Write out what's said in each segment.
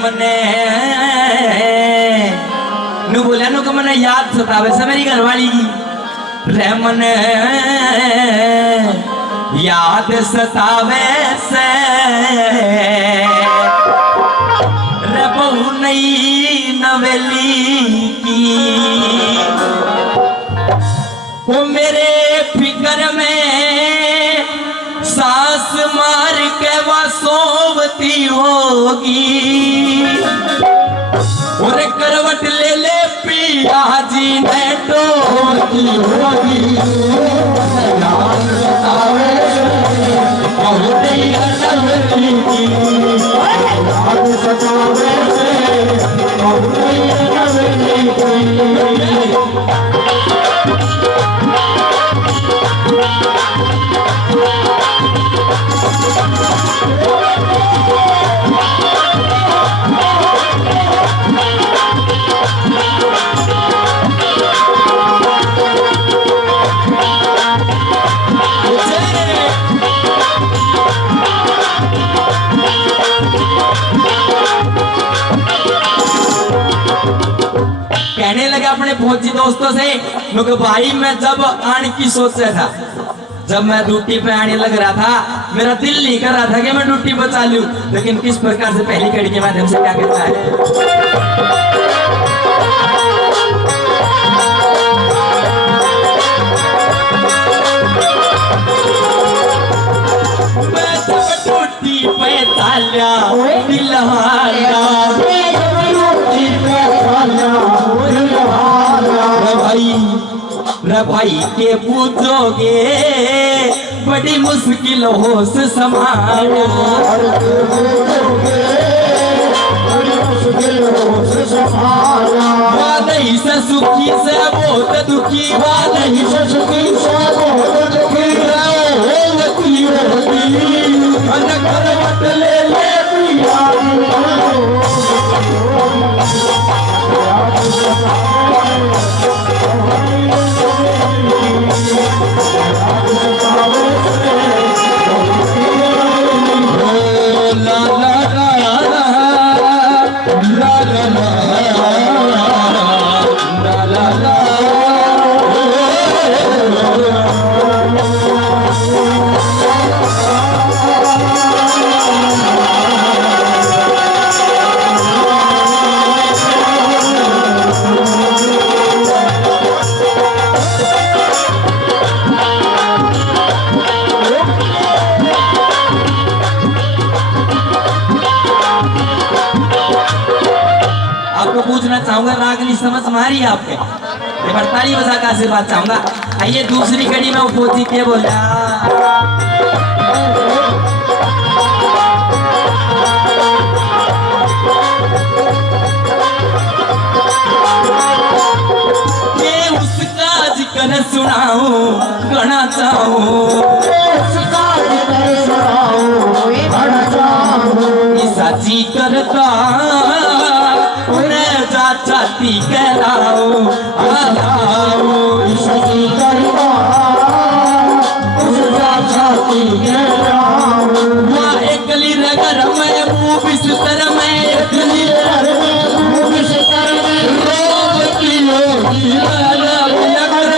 मने नु बोलिया नु को मने याद सतावे से मेरी घरवाली की रे मने याद सतावे से रे बहु नई नवेली की वो मेरे फिक्र में सांस मार के वह सोवती होगी और करवट ले ले पिया जी ने टोकी होगी याद सतावे बहुत ही नवेली की याद सतावे बहुत ही नवेली की कहने लगे अपने फौजी दोस्तों से क्योंकि भाई मैं जब आने की सोच से था जब मैं ड्यूटी पे आने लग रहा था मेरा दिल नहीं कर रहा था कि मैं ड्यूटी बचा लूं लेकिन किस प्रकार से पहली कड़ी के माध्यम से क्या कहता है मैं जब ड्यूटी पे ताल्या दिल हारा भाई के पूछोगे बड़ी मुश्किल हो से संभालो नहीं से सुखी से बहुत दुखी नहीं से सुखी से बहुत दुखी ले ले पूछना चाहूंगा रागनी समझ मारी आपके ये ताली बजा का आशीर्वाद चाहूंगा आइए दूसरी कड़ी में फौजी के बोला ये उसका जिक्र सुनाऊं गाना चाहूं साची करता छाती कहलाओ आलाओ सजी करवा छाती कहलाओ माँ एकली रगर में मुँह बिस्तर में एकली रगर में मुँह बिस्तर में रोज की योगी नगर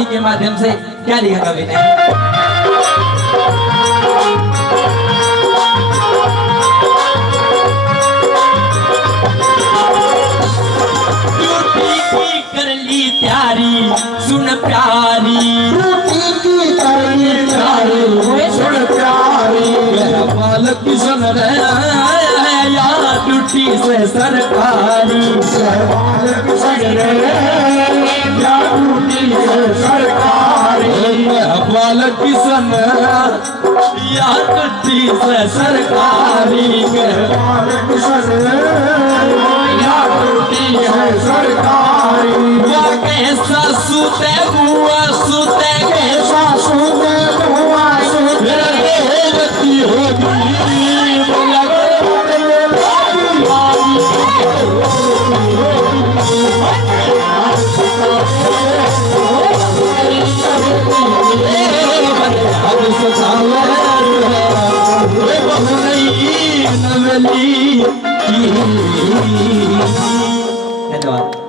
कहानी के माध्यम से क्या लिखा कवि ने? ड्यूटी की कर ली तैयारी सुन प्यारी, ड्यूटी की कर ली तैयारी सुन प्यारी, मेरा बालक सुन रहे या ड्यूटी से सरकारी, बालक सुन रहे या ड्यूटी से सरकारी, मेरा बालक सुन या ड्यूटी से सरकारी, बालक सुन रहे या ड्यूटी से सरकारी, या कैसा सुते हुआ सुते कैसा सुने हुआ सुने देवती होगी धन्यवाद।